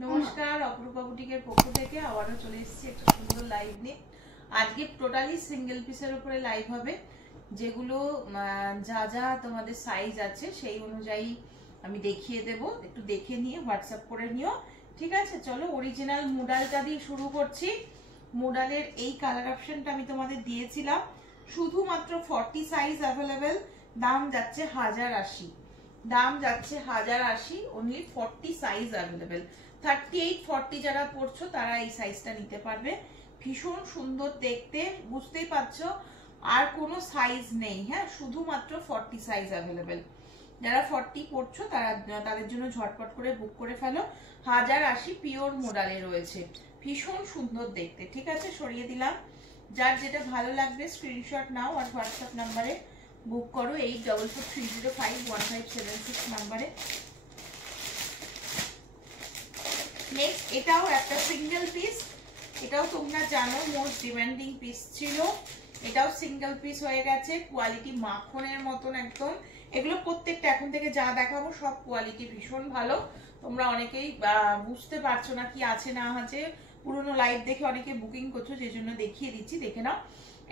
নমস্কার, অপরূপা বুটিকের পক্ষ থেকে আবারও চলে এসেছি একটা সুন্দর লাইভ নিয়ে। আজকে টোটালি সিঙ্গেল পিসের উপরে লাইভ হবে, যেগুলো যা যা তোমাদের সাইজ আছে সেই অনুযায়ী আমি দেখিয়ে দেব। একটু দেখে নিয়ে হোয়াটসঅ্যাপ করে নিও, ঠিক আছে? চলো, অরিজিনাল মুডালটা দিয়ে শুরু করছি। মুডালের এই কালার অপশনটা আমি তোমাদের দিয়েছিলাম, শুধুমাত্র 40 সাইজ অ্যাভেলেবেল। দাম যাচ্ছে 1080, দাম যাচ্ছে 1080, অনলি 40 সাইজ অ্যাভেলেবেল। 38 40 যারা পড়ছো তারা এই সাইজটা নিতে পারবে। ভীষণ সুন্দর দেখতে, বুঝতেই পারছো আর কোনো সাইজ নেই, হ্যাঁ, শুধুমাত্র 40 সাইজ অ্যাভেলেবেল। যারা 40 পড়ছো তারা তাদের জন্য ঝটপট করে বুক করে ফেলো। 1080 পিওর মোডালে রয়েছে, ভীষণ সুন্দর দেখতে, ঠিক আছে? সরিয়ে দিলাম। যার যেটা ভালো লাগবে স্ক্রিনশট নাও আর হোয়াটসঅ্যাপ নাম্বারে বুক করো 8443051576 নাম্বারে। নেক্সট এটাও একটা সিঙ্গেল পিস, এটাও তোমরা জানো মোস্ট ডিমান্ডিং পিস ছিল। এটাও সিঙ্গেল পিস হয়ে গেছে, কোয়ালিটি মাখনের মতন একদম। এগুলো প্রত্যেকটা এখন থেকে যা দেখাবো সব কোয়ালিটি ভীষণ ভালো। তোমরা অনেকেই বুঝতে পারছো না কি আছে না আছে, পুরোনো লাইভ দেখে অনেকে বুকিং করছো, যে জন্য দেখিয়ে দিচ্ছি, দেখে নাও।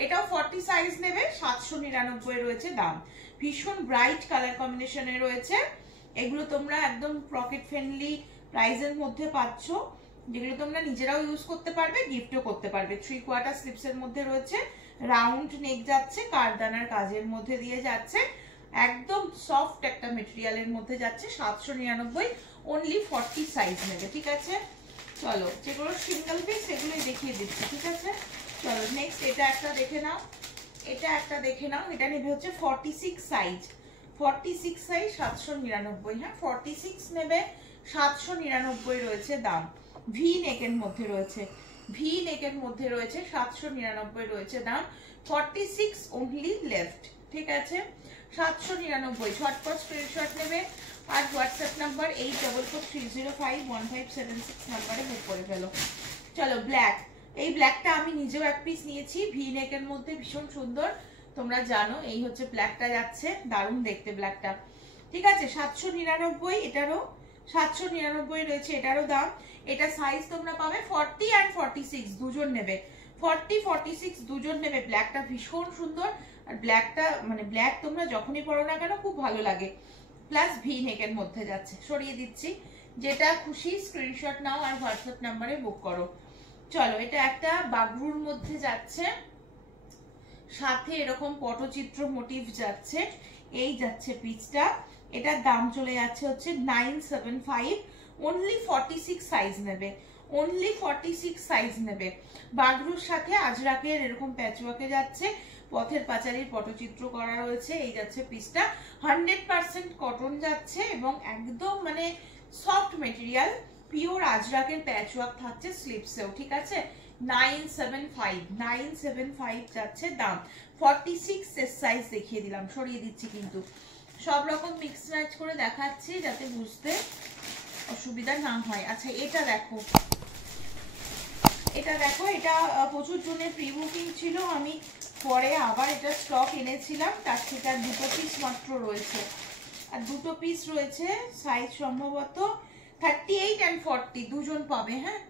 এটাও 40 সাইজ নেবে, 799 রয়েছে দাম। ভীষণ ব্রাইট কালার কম্বিনেশনে রয়েছে। এগুলো তোমরা একদম পকেট ফ্রেন্ডলি প্রাইসের মধ্যে পাচ্ছ, যেগুলো তোমরা নিজেরাও ইউজ করতে পারবে, গিফটও করতে পারবে। 3/4 স্লিপসের মধ্যে রয়েছে, রাউন্ড নেক যাচ্ছে, কারদানার কাজের মধ্যে দিয়ে যাচ্ছে, একদম সফট একটা মেটেরিয়ালের মধ্যে যাচ্ছে। 799, অনলি 40 সাইজ নেবে, ঠিক আছে? চলো, যেগুলো সিঙ্গেল পিস সেগুলোই দেখিয়ে দিচ্ছি, ঠিক আছে? চলো নেক্সট এটা একটা দেখে নাও, এটা একটা দেখে নাও। এটা নেবে হচ্ছে 46 সাইজ, 46 সাইজ 799, হ্যাঁ 46 নেবে 799 রয়েছে দাম। ভি নেকের মধ্যে রয়েছে, ভি নেকের মধ্যে রয়েছে, 799 রয়েছে দাম। 46 অনলি লেফট, ঠিক আছে? 799, ঝটপট স্ক্রিনশট নেবে আর হোয়াটসঅ্যাপ নাম্বার 8443051576 নাম্বারে বুক করে ফেলো। চলো ব্ল্যাক, এই ব্ল্যাকটা আমি নিজেও এক পিস নিয়েছি, ভি নেকের মধ্যে ভীষণ সুন্দর, তোমরা জানো। এই হচ্ছে ব্ল্যাকটা যাচ্ছে, দারুণ দেখতে ব্ল্যাকটা, ঠিক আছে? 799, এটারও 799 রয়েছে, এটারও দাম। এটা সাইজ তোমরা পাবে 40 আর 46, দুজন নেবে। 40 46 দুজন নেবে। ব্ল্যাকটা ভীষণ সুন্দর, আর ব্ল্যাকটা মানে ব্ল্যাক তোমরা যখনই পরো না কেন খুব ভালো লাগে। প্লাস ভি নেকের মধ্যে যাচ্ছে, সরিয়ে দিচ্ছি। যেটা খুশি স্ক্রিনশট নাও আর হোয়াটসঅ্যাপ নাম্বারে বুক করো। চলো, এটা একটা বাগরুর মধ্যে যাচ্ছে, সাথে এরকম পটচিত্র মোটিভ যাচ্ছে, এই যাচ্ছে পিচটা। এটার দাম চলে যাচ্ছে হচ্ছে 975, অনলি 46 সাইজ নেবে, অনলি 46 সাইজ নেবে। বাগরুর সাথে আজরাকের এরকম প্যাচওয়ার্কে যাচ্ছে, পথের পাঁচালীর পটচিত্র করা রয়েছে, এই যাচ্ছে পিসটা। 100% কটন যাচ্ছে এবং একদম মানে সফট মেটেরিয়াল, পিওর আজরাকের প্যাচওয়ার্ক থাকছে স্লিপসেও, ঠিক আছে? 975 যাচ্ছে দাম। 46 এর সাইজ দেখিয়ে দিলাম, সরিয়ে দিচ্ছি কিন্তু সব রকম মিক্স ম্যাচ করে দেখাচ্ছি যাতে বুঝতে অসুবিধা না হয়। আচ্ছা এটা দেখো, এটা দেখো, এটা প্রচুর জনের প্রি বুকিং ছিল, আমি পরে আবার এটা স্টক এনেছিলাম, তার থেকে আর 2 পিস মাত্র রয়েছে, আর 2 পিস রয়েছে। সাইজ সম্ভবত 38 and 40 দুজন পাবে, হ্যাঁ,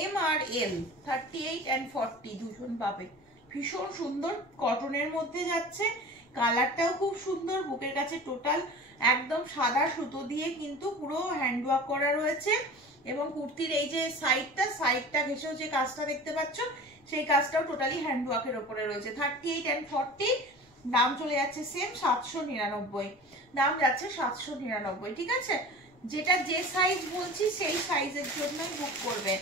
এম আর এল, 38 and 40 দুজন পাবে। ভীষণ সুন্দর কটনের মধ্যে যাচ্ছে, কালারটাও খুব সুন্দর। বুকের কাছে টোটাল একদম সাদা সুতো দিয়ে কিন্তু পুরো হ্যান্ডওয়ার্ক করা রয়েছে, এবং কুর্তির এই যে সাইডটা ঘেঁষেও যে কাজটা দেখতে পাচ্ছ, সেই কাজটাও টোটালি হ্যান্ডওয়ার্কের ওপরে রয়েছে। 38 and 40, দাম চলে যাচ্ছে সেম 799, দাম যাচ্ছে 799, ঠিক আছে? যেটা যে সাইজ বলছি সেই সাইজের জন্যই বুক করবে,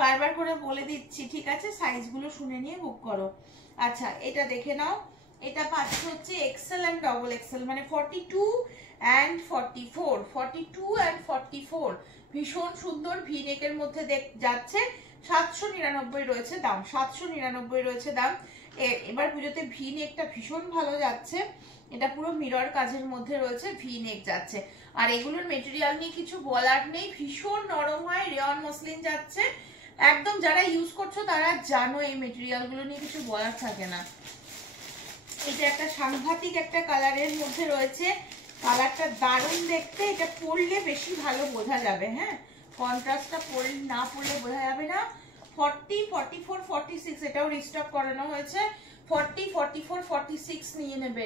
বারবার করে বলে দিচ্ছি, ঠিক আছে? সাইজগুলো শুনে নিয়ে বুক করো। আচ্ছা এটা দেখে নাও, এটা পাচ্ছ হচ্ছে এক্সেল এন্ড ডবল এক্সেল, মানে 42 and 44, 42 and 44, ভীষণ সুন্দর ভি নেকের মধ্যে যাচ্ছে। 799 রয়েছে দাম, 799 রয়েছে দাম। এবার পুজোতে ভি নেকটা ভীষণ ভালো যাচ্ছে, এটা পুরো মিরর কাজের মধ্যে রয়েছে, ভি নেক যাচ্ছে। আর এগুলোর মেটেরিয়াল নিয়ে কিছু বলার নেই, ভীষণ নরম হয়, রেয়ন মসলিন যাচ্ছে একদম। যারা ইউজ করছো তারা জানো এই মেটেরিয়াল গুলো নিয়ে কিছু বলার থাকে না। এটা একটা সাংঘাতিক একটা কালারের মধ্যে রয়েছে, কালারটা দারুণ দেখতে, এটা পরলে বেশি ভালো বোঝা যাবে, হ্যাঁ কন্ট্রাস্টটা না পরলে বোঝা যাবে না। 40, 44, 46 এটাও রিস্টক করানো হয়েছে। 40, 44, 46 নিয়ে নেবে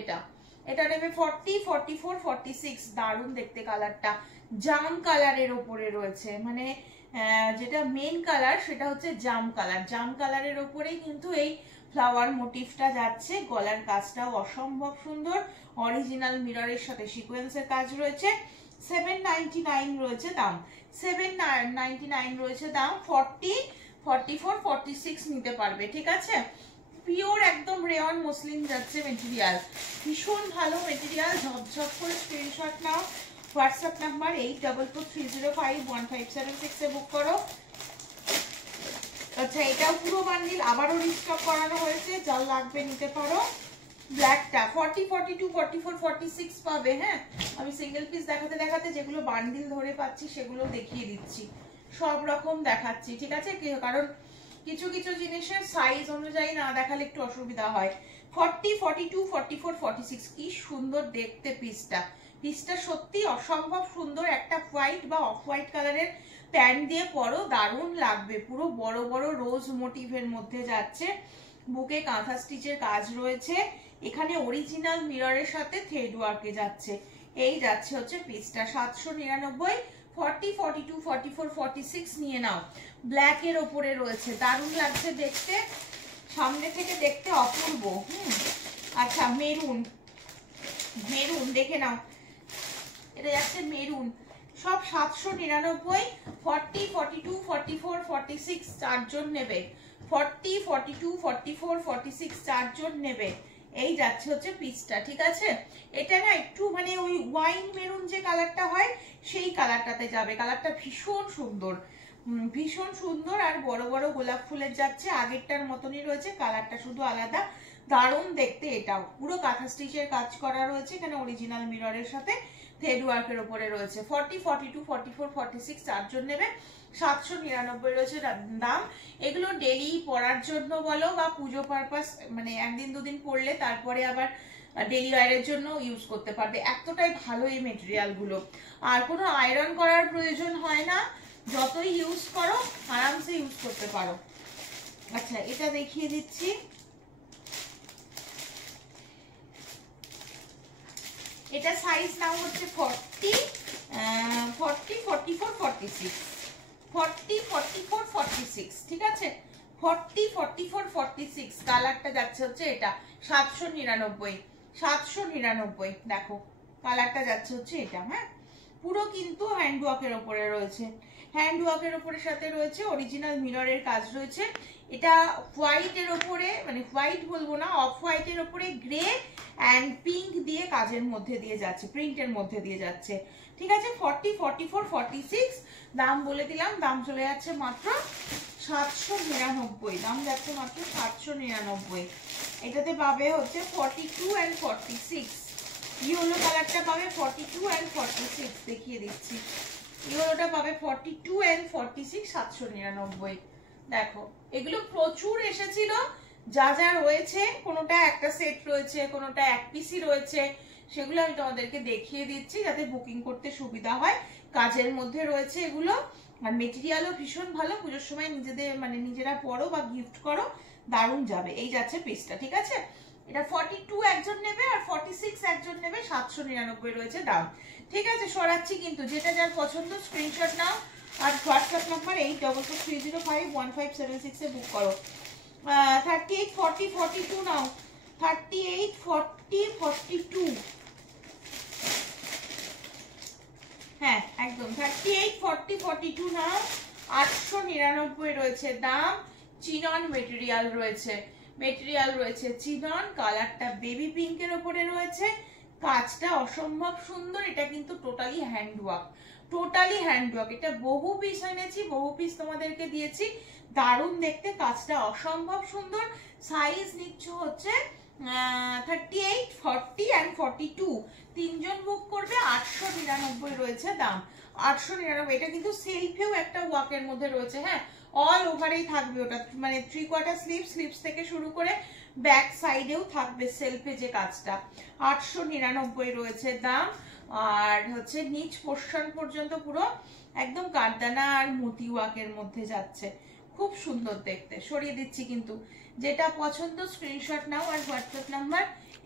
এটা নেবে 40, 44, 46। দারুণ দেখতে কালারটা, জাম কালারের ওপরে রয়েছে, মানে যেটা মেন কালার সেটা হচ্ছে জাম কালার। জাম কালারের ওপরেই কিন্তু এই ফ্লাওয়ার মোটিভটা যাচ্ছে। গলার কাজটাও অসম্ভব সুন্দর, অরিজিনাল মিররের সাথে সিকোয়েন্সের কাজ রয়েছে। 799 রয়েছে দাম, 799 রয়েছে দাম। 40, 44, 46 নিতে পারবে, ঠিক আছে। পিওর একদম রেয়ন মসলিন যাচ্ছে মেটেরিয়াল, ভীষণ ভালো মেটেরিয়াল। ঝপঝপ করে স্ক্রিনশট নাও, হোয়াটসঅ্যাপ নাম্বার 84305157 এ বুক করো। আচ্ছা, এটাও পুরো বান্ডিল আবারও রিস্টক করানো হয়েছে, যার লাগবে নিতে পারো। ব্ল্যাকটা 40, 42, 44, 46 পাবে। হ্যাঁ, আমি সিঙ্গেল পিস দেখাতে দেখাতে যেগুলো বান্ডিল ধরে পাচ্ছি সেগুলো দেখিয়ে দিচ্ছি, সব রকম দেখাচ্ছি, ঠিক আছে। কারণ কিছু কিছু জিনিসের সাইজ অনুযায়ী না দেখালে একটু অসুবিধা হয়। 40, 42, 44, 46 কি সুন্দর দেখতে পিসটা। পিসটা সত্যি অসম্ভব সুন্দর। একটা হোয়াইট বা অফ হোয়াইট কালারের প্যান্ট দিয়ে পরো, দারুণ লাগবে। পুরো বড় বড় রোজ মোটিভের মধ্যে যাচ্ছে, বুকে কাঁথা স্টিচের কাজ রয়েছে, এখানে অরিজিনাল মিররের সাথে থ্রেড ওয়ার্কে যাচ্ছে। এই যাচ্ছে হচ্ছে পিসটা 799। 40, 42, 44, 46 নিয়ে নাও। ব্ল্যাক এর ওপরে রয়েছে, দারুণ লাগছে দেখতে, সামনে থেকে দেখতে অপূর্ব। আচ্ছা, মেরুন, মেরুন দেখে নাও, এটা যাচ্ছে মেরুন, সব 799। 40, 42, 44, 46 চারজন নেবে। 40, 42, 44, 46 চারজন নেবে। এই যাচ্ছে হচ্ছে পিসটা, ঠিক আছে। এটা না একটু মানে ওই ওয়াইন মেরুন যে কালারটা হয় সেই কালারটাতে যাবে। কালারটা ভীষণ সুন্দর, ভীষণ সুন্দর। আর বড় বড় গোলাপ ফুলের যাচ্ছে, আগেরটার মতনই রয়েছে, কালারটা শুধু আলাদা, দারুণ দেখতে। এটাও পুরো কাঁথা স্টিচের কাজ করা রয়েছে, এখানে অরিজিনাল মিররের সাথে থ্রেড ওয়ার্কের উপরে রয়েছে। 40, 42, 44, 46 চারজন নেবে, 799 রয়েছে দাম। এগুলো ডেলি পরার জন্য বলো বা পুজো পারপাস, মানে একদিন দুদিন পরলে তারপরে আবার ডেলি ওয়্যারের জন্য ইউজ করতে পারবে, এতটাই ভালো এই মেটেরিয়াল গুলো। আর কোনো আয়রন করার প্রয়োজন হয় না, যতই ইউজ করো আরামসে ইউজ করতে পারো। আচ্ছা, এটা দেখিয়ে দিচ্ছি। এটা সাইজ নাও হচ্ছে 40, 40, 44, 46, 40, 44, 46, ঠিক আছে। 40, 44, 46 কালারটা যাচ্ছে হচ্ছে এটা 799, 799 দেখো কালারটা যাচ্ছে হচ্ছে এটা। হ্যাঁ, পুরো কিন্তু হ্যান্ডওয়ার্কের ওপরে রয়েছে, হ্যান্ডওয়ার্কের ওপরে সাথে রয়েছে অরিজিনাল মিররের কাজ রয়েছে। এটা হোয়াইটের ওপরে, মানে হোয়াইট বলবো না, অফ হোয়াইটের ওপরে গ্রে অ্যান্ড পিঙ্ক দিয়ে কাজের মধ্যে দিয়ে যাচ্ছে, প্রিন্টের মধ্যে দিয়ে যাচ্ছে, ঠিক আছে। 40, 44, 46 দাম বলে দিলাম, দাম চলে যাচ্ছে মাত্র 799, দাম যাচ্ছে মাত্র 799। এটাতে পাবে হচ্ছে 42 অ্যান্ড 46, ইয়েলো কালারটা পাবে 42 অ্যান্ড 46, দেখিয়ে দিচ্ছি। ইয়েলোটা পাবে 42 অ্যান্ড 46, 799। দেখো এগুলো প্রচুর এসেছিল, যা যা রয়েছে কোনোটা একটা সেট রয়েছে, কোনোটা এক পিসি রয়েছে, সেগুলো আমি তোমাদেরকে দেখিয়ে দিচ্ছি যাতে বুকিং করতে সুবিধা হয়। কাজের মধ্যে রয়েছে এগুলো, আর মেটেরিয়ালও ভীষণ ভালো। পুজোর সময় নিজেদের মানে নিজেরা পরো বা গিফট করো, দারুণ যাবে। এই যাচ্ছে পিসটা, ঠিক আছে। এটা 42 একজন নেবে আর 46 একজন নেবে, 799 রয়েছে দাম, ঠিক আছে। সরাচ্ছি কিন্তু, যেটা যার পছন্দ স্ক্রিনশট নাও আর হোয়াটসঅ্যাপ নাম্বার 84305157 এ বুক করো। 38, 40, 42 নাও, 38, 40, 42, হ্যাঁ একদম 38, 40, 42 নাও। 899 রয়েছে দাম। চিনন মেটেরিয়াল রয়েছে, মেটেরিয়াল রয়েছে চিনন, কালারটা বেবি পিঙ্কের ওপরে রয়েছে, কাজটা অসম্ভব সুন্দর। এটা কিন্তু টোটালি হ্যান্ডওয়ার্ক, টোটালি হ্যান্ডওয়ার্ক। এটা বহু পিস এনেছি, বহু পিস তোমাদেরকে দিয়েছি, দারুণ দেখতে, কাজটা অসম্ভব সুন্দর। সাইজ নিচ্ছ হচ্ছে 38, 40 অ্যান্ড 42, তিনজন বুক করবে। 899 রয়েছে দাম, 899। এটা কিন্তু সেলফেও একটা ওয়ার্কের মধ্যে রয়েছে, হ্যাঁ অল ওভারেই থাকবে ওটা, মানে 3/4 স্লিভ, স্লিভস থেকে শুরু করে ব্যাক সাইডেও থাকবে সেলফে যে কাজটা। 899 রয়েছে দাম। আর হচ্ছে নিচ পোর্শন পর্যন্ত পুরো একদম কাঠদানা আর মতি ওয়ার্কের মধ্যে যাচ্ছে, খুব সুন্দর দেখতে। সরিয়ে দিচ্ছি কিন্তু, যেটা পছন্দ স্ক্রিনশট নাও আর হোয়াটসঅ্যাপ নাম্বার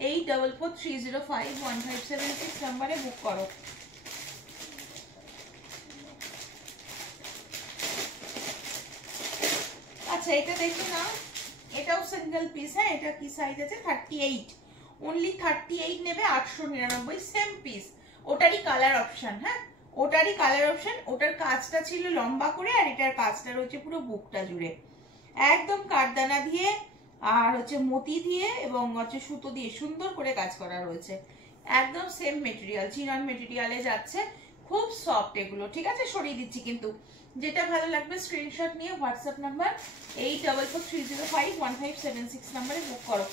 8443051576 নাম্বারে বুক করো। আচ্ছা এটা দেখো না, এটাও সিঙ্গেল পিস। হ্যাঁ, এটা কি সাইজ আছে? 38, অনলি 38 নেবে, 899, সেম পিস। ওটারই কালার অপশন, হ্যাঁ ওটারই কালার অপশন। ওটার কাজটা ছিল লম্বা করে, আর এটার কাজটা রয়েছে পুরো বুকটা জুড়ে, একদম কাঠদানা দিয়ে আর হচ্ছে মতি দিয়ে এবং হচ্ছে সুতো দিয়ে সুন্দর করে কাজ করা রয়েছে। একদম সেম মেটেরিয়াল, চিনন মেটেরিয়ালে যাচ্ছে, খুব সফট এগুলো। ঠিক আছে, সরিয়ে দিচ্ছি কিন্তু, যেটা ভালো লাগবে স্ক্রিনশট নিয়ে হোয়াটসঅ্যাপ নাম্বার 8443051576 নাম্বারে বুক করো।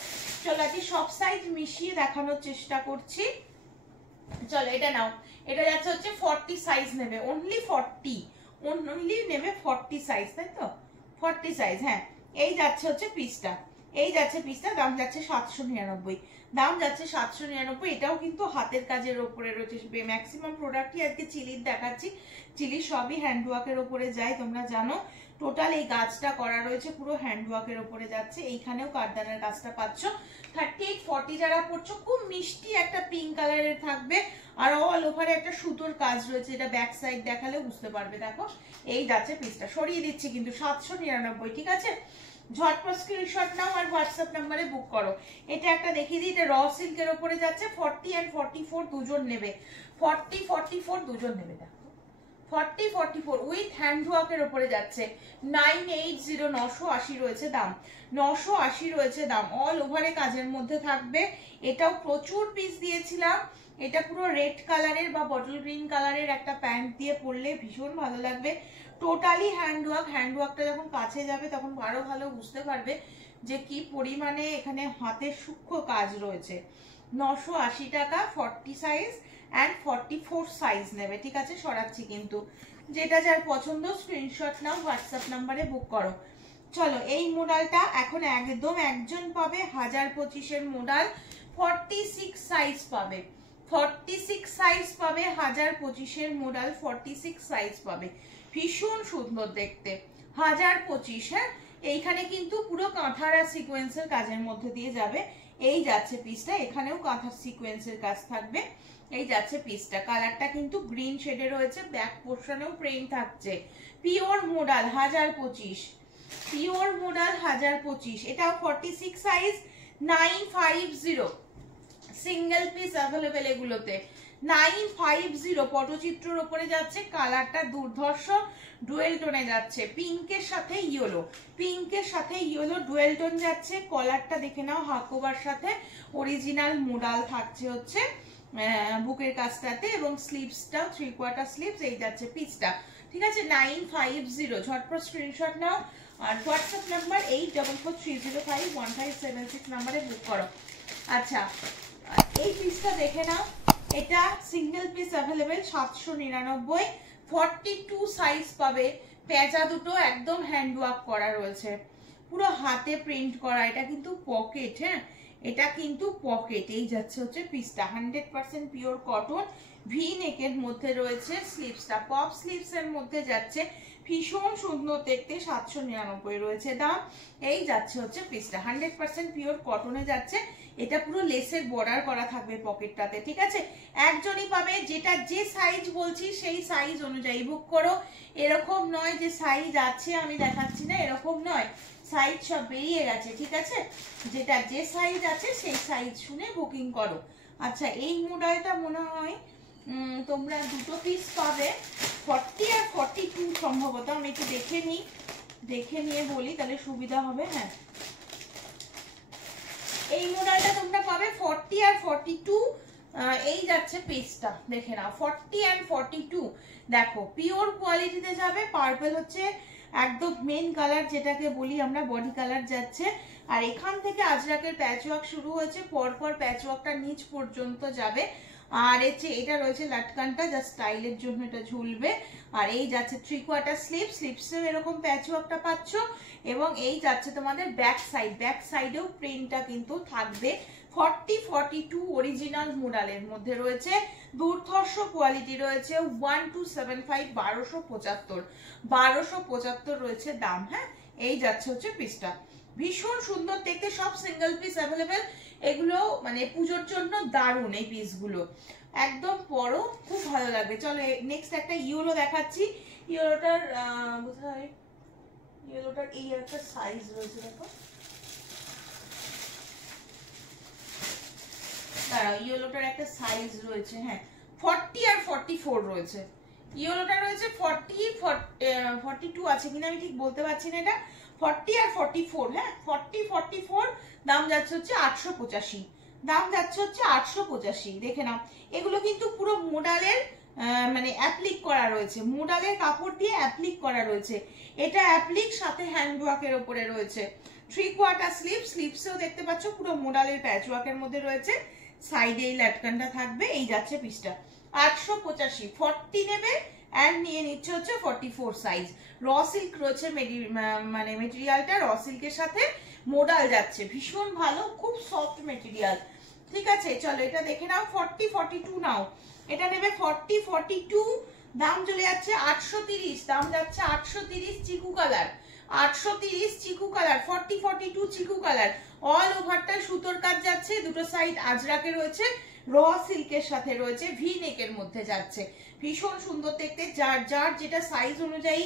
চলো আজকে সব সাইজ মিশিয়ে দেখানোর চেষ্টা করছি। চলো এটা নাও, এটা যাচ্ছে হচ্ছে 40 সাইজ নেবে, অনলি 40, অনলি নেবে 40 সাইজ, তাই তো 40 সাইজ। হ্যাঁ, এই যাচ্ছে হচ্ছে পিসটা, এই যাচ্ছে পিসটা, দাম যাচ্ছে 799, দাম যাচ্ছে 799। এটাও কিন্তু হাতের কাজের ওপরে রয়েছে, ম্যাক্সিমাম প্রোডাক্টই আজকে চিলির দেখাচ্ছি। চিলি সবই হ্যান্ডওয়ার্কের ওপরে যায়, তোমরা জানো। টোটাল এই গাছটা করা রয়েছে পুরো হ্যান্ডওয়ার্কের ওপরে যাচ্ছে। এইখানেও কাঠদানার গাছটা পাচ্ছ। 38, 40 যারা পড়ছো, খুব মিষ্টি একটা পিঙ্ক কালারের থাকবে, আর অল ওভারে একটা সুতোর কাজ রয়েছে। এটা ব্যাক সাইড দেখালে বুঝতে পারবে। দেখো এই যাচ্ছে পিসটা, সরিয়ে দিচ্ছি কিন্তু 799। ঠিক আছে, ঝটপট স্ক্রিনশট নাও আর হোয়াটসঅ্যাপ নাম্বারে বুক করো। এটা একটা দেখিয়ে দিই, এটা র সিল্কের ওপরে যাচ্ছে, 40 and 44 দুজন নেবে, 40, 44 দুজন নেবে। দেখো 40, 44 উইথ হ্যান্ডওয়ার্কের ওপরে যাচ্ছে, 980, 980 রয়েছে দাম, 980 রয়েছে দাম। অল ওভারে কাজের মধ্যে থাকবে। এটাও প্রচুর পিস দিয়েছিলাম। এটা পুরো রেড কালারের বা বটল গ্রিন কালারের একটা প্যান্ট দিয়ে পরলে ভীষণ ভালো লাগবে। টোটালি হ্যান্ডওয়ার্ক, হ্যান্ডওয়ার্কটা যখন কাছে যাবে তখন আরো ভালো বুঝতে পারবে যে কি পরিমাণে এখানে হাতের সূক্ষ্ম কাজ রয়েছে। 980 টাকা, 40 সাইজ অ্যান্ড 44 সাইজ নেবে। ঠিক আছে, সরাচ্ছি কিন্তু, যেটা যার পছন্দ স্ক্রিনশট নাও, হোয়াটসঅ্যাপ নাম্বারে বুক করো। চলো এই মোডালটা এখন একদম একজন পাবে, 1025-এর মোডাল, 46 সাইজ পাবে, 46 সাইজ পাবে, 1025-এর মোডাল, 46 সাইজ পাবে। ভীষণ সুন্দর দেখতে, 1025। হ্যাঁ, এইখানে কিন্তু পুরো কাঁথার আর সিকোয়েন্সের কাজের মধ্যে দিয়ে যাবে। এই যাচ্ছে পিসটা, এখানেও কাঁথার সিকোয়েন্সের কাজ থাকবে। এই যাচ্ছে পিসটা, কালারটা কিন্তু গ্রিন শেডে রয়েছে, ব্যাক পোর্শনেও প্রিন্ট থাকছে। Pure modal 1025, pure modal 1025। এটাও 46 সাইজ, 950, সিঙ্গেল পিস অ্যাভেলেবেল এগুলোতে, 950। পটচিত্রের উপরে যাচ্ছে, কালারটা দুর্ধর্ষ ডুয়েল টোনে যাচ্ছে, পিঙ্কের সাথে ইয়েলো, পিঙ্কের সাথে ইয়েলো ডুয়েল টোন যাচ্ছে। কলারটা দেখে নাও, হাকোবার সাথে অরিজিনাল মোডাল থাকছে হচ্ছে বুকের কাজটাতে, এবং স্লিভসটাও 3/4 স্লিভস। এই যাচ্ছে পিসটা। ঠিক আছে, 950। ঝটপট স্ক্রিনশট নাও আর হোয়াটসঅ্যাপ নাম্বার 8443051576 নাম্বারে বুক করো। আচ্ছা এই পিসটা দেখে নাও, এটা সিঙ্গেল পিস অ্যাভেলেবেল, 799, 42 সাইজ পাবে। পেঁচা দুটো একদম হ্যান্ডওয়ার্ক করা রয়েছে, পুরো হাতে প্রিন্ট করা। এটা কিন্তু পকেট, হ্যাঁ এটা কিন্তু পকেট। এই যাচ্ছে হচ্ছে পিসটা, 100% পিওর কটন, ভি নেকের মধ্যে রয়েছে। স্লিভসটা পপ স্লিভস এর মধ্যে যাচ্ছে, ভীষণ সুন্দর দেখতে, 799 রয়েছে দাম। এই যাচ্ছে হচ্ছে পিসটা, 100% পিওর কটনে যাচ্ছে। এটা পুরো লেসের বর্ডার করা থাকবে পকেটটাতে। ঠিক আছে, একজনই পাবে, যেটা যে সাইজ বলছি সেই সাইজ অনুযায়ী বুক করো। এরকম নয় যে সাইজ আছে আমি দেখাচ্ছি না, এরকম নয়, সাইজ সব বেরিয়ে গেছে। ঠিক আছে, যেটা যে সাইজ আছে সেই সাইজ শুনে বুকিং করো। আচ্ছা এই মডেলটা মনে হয় তোমরা দুটো পিস পাবে, 40 আর 42 সম্ভবত। আমি একটু দেখে নিই, দেখে নিয়ে বলি তাহলে সুবিধা হবে। হ্যাঁ এই মডেলটা তোমরা পাবে 40 আর 42। এই যাচ্ছে পিসটা, দেখে নাও 40 and 42। দেখো পিওর কোয়ালিটিতে যাবে। পার্পল হচ্ছে একদম মেন কালার, যেটাকে বলি আমরা বডি কালার যাচ্ছে। আর এখান থেকে আজরাকের প্যাচওয়ার্ক শুরু হয়েছে, পরপর প্যাচওয়ার্কটা নিচ পর্যন্ত যাবে। আর এটা রয়েছে লাটকানটা, যা স্টাইলের জন্য এটা ঝুলবে। আর এই যাচ্ছে 3/4 স্লিভ, স্লিভসেও এরকম প্যাচওয়ার্কটা পাচ্ছ। এবং এই যাচ্ছে তোমাদের ব্যাক সাইড, ব্যাক সাইডেও প্রিন্টটা কিন্তু থাকবে। 40, 42 অরিজিনাল মোডালের মধ্যে রয়েছে, দুর্ধর্ষ কোয়ালিটি রয়েছে 1275 1275 রয়েছে দাম। হ্যাঁ, এই যাচ্ছে হচ্ছে পিসটা, ভীষণ সুন্দর দেখতে, সব সিঙ্গেল পিস অ্যাভেলেবেল। এগুলো মানে পুজোর জন্য দারুণ এই পিসগুলো, একদম পরো, খুব ভালো লাগবে। চলো নেক্সট একটা ইয়েলো দেখাচ্ছি। ইয়েলোটার বোধহয় ইয়েলোটার এই একটা সাইজ রয়েছে, দেখো দাঁড়াও, ইয়েলোটার একটা সাইজ রয়েছে, হ্যাঁ 40 আর 44 রয়েছে। ইয়েলোটা রয়েছে 40, 42 আছে কিনা আমি ঠিক বলতে পারছি না, এটা 40 আর 44। হ্যাঁ 40, 44 দাম যাচ্ছে হচ্ছে 885, দাম যাচ্ছে হচ্ছে 885। দেখে নাও, এগুলো কিন্তু পুরো মোডালের মানে অ্যাপ্লিক করা রয়েছে, মোডালের কাপড় দিয়ে অ্যাপ্লিক করা রয়েছে। এটা অ্যাপ্লিক, সাথে হ্যান্ড ওয়ার্কের উপরে রয়েছে। 3/4 স্লিভ, স্লিভসেও দেখতে পাচ্ছ পুরো মোডালের প্যাচ ওয়ার্কের মধ্যে রয়েছে। সাইডে এই লাটকানটা থাকবে। এই যাচ্ছে পিসটা 885। 40 নেবে এন্ড নিয়ে নিচ্ছে হচ্ছে 44 সাইজ। র সিল্ক রয়েছে, মানে মেটেরিয়ালটা র সিল্কের সাথে মোডাল যাচ্ছে, ভীষণ ভালো, খুব সফট মেটেরিয়াল। ঠিক আছে, চলো এটা দেখে নাও। 40, 42 নাও, এটা নেবে 40, 42, দাম চলে যাচ্ছে 830, দাম যাচ্ছে 830। চিকু কালার 830, চিকু কালার 40, 42 চিকু কালার। অল ওভারটা সুতোর কাজ যাচ্ছে, দুটো সাইড আজরাকে রয়েছে, র সিল্কের সাথে রয়েছে, ভি নেকের মধ্যে যাচ্ছে, ভীষণ সুন্দর দেখতে। যার যার যেটা সাইজ অনুযায়ী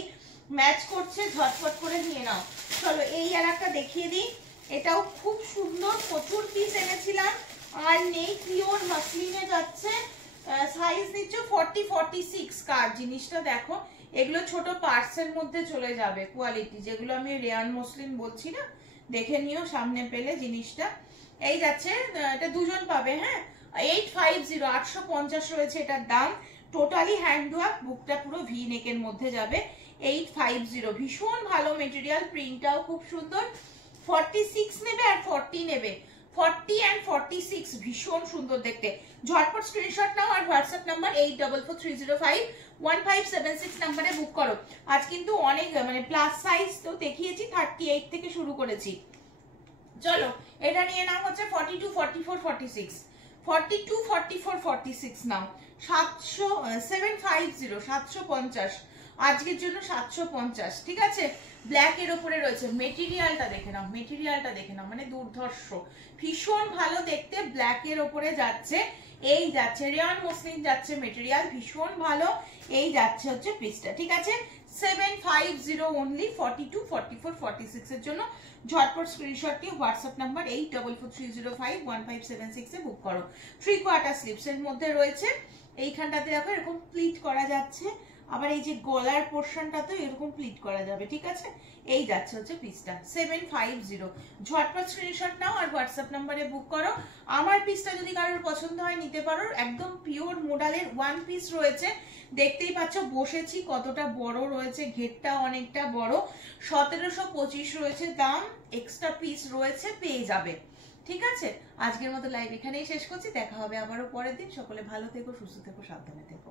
ম্যাচ করছে ঝটপট করে নিয়ে নাও। চলো এই আর একটা দেখিয়ে দিই, এটাও খুব সুন্দর, প্রচুর পিস এনেছিলাম আর নেই, পিওর মাসলিনে যাচ্ছে। সাইজ নিচ্ছ 40, 46। কার জিনিসটা দেখো, এগুলো ছোট পার্সের মধ্যে চলে যাবে কোয়ালিটি, যেগুলো আমি রেয়ান মসলিন বলছি না, দেখে নিও সামনে পেলে জিনিসটা। এই যাচ্ছে, এটা দুজন পাবে। হ্যাঁ 850, 850 রয়েছে এটার দাম। টোটালি হ্যান্ড ওয়ার্ক, বুকটা পুরো ভি নেকের মধ্যে যাবে। 850, ভীষণ ভালো মেটেরিয়াল, প্রিন্টটাও খুব সুন্দর। 46 নেবে আর 40 নেবে, 40 and 46 ভীষণ সুন্দর দেখতে। ঝটপট স্ক্রিনশট নাও আর হোয়াটসঅ্যাপ নাম্বার 8443051576 নাম্বারে বুক করো। আজ কিন্তু অনেক মানে প্লাস সাইজ তো দেখিয়েছি, 38 থেকে শুরু করেছি। চলো এটা নিয়ে নাও হচ্ছে 42, 44, 46, 42, 44, 46 নাও। 750, 750 আজকের জন্য 750। ঠিক আছে, ব্ল্যাক এর উপরে রয়েছে, মেটেরিয়ালটা দেখে নাও, মেটেরিয়ালটা দেখে নাও, মানে দুর্ধর্ষ, ভীষণ ভালো দেখতে, ব্ল্যাক এর উপরে যাচ্ছে। এই যাচ্ছে রেয়ান মসলিন যাচ্ছে মেটেরিয়াল, ভীষণ ভালো। এই যাচ্ছে হচ্ছে পিসটা। ঠিক আছে, 750 অনলি, 42, 44, 46 এর জন্য ঝটপট স্ক্রিনশট নিয়ে হোয়াটসঅ্যাপ নাম্বার 8443051576 এ বুক করো। 3/4 স্লিভস এর মধ্যে রয়েছে। এইখানটাতে দেখো এরকম প্লিট করা যাচ্ছে, আবার এই যে গলার পোর্শনটাতে এরকম প্লিট করা যাবে। ঠিক আছে, এই যাচ্ছে হচ্ছে পিসটা 750। ঝটপট স্ক্রিনশট নাও আর হোয়াটসঅ্যাপ নাম্বারে বুক করো। আমার পিসটা যদি কারোর পছন্দ হয় নিতে পারো, একদম পিওর মোডালের ওয়ান পিস রয়েছে। দেখতেই পাচ্ছ বসেছি কতটা বড় রয়েছে, ঘেরটা অনেকটা বড়। 1725 রয়েছে দাম, এক্সট্রা পিস রয়েছে, পেয়ে যাবে। ঠিক আছে, আজকের মতো লাইভ এখানেই শেষ করছি, দেখা হবে আবারও পরের দিন। সকলে ভালো থেকো, সুস্থ থেকো, সাবধানে থেকো।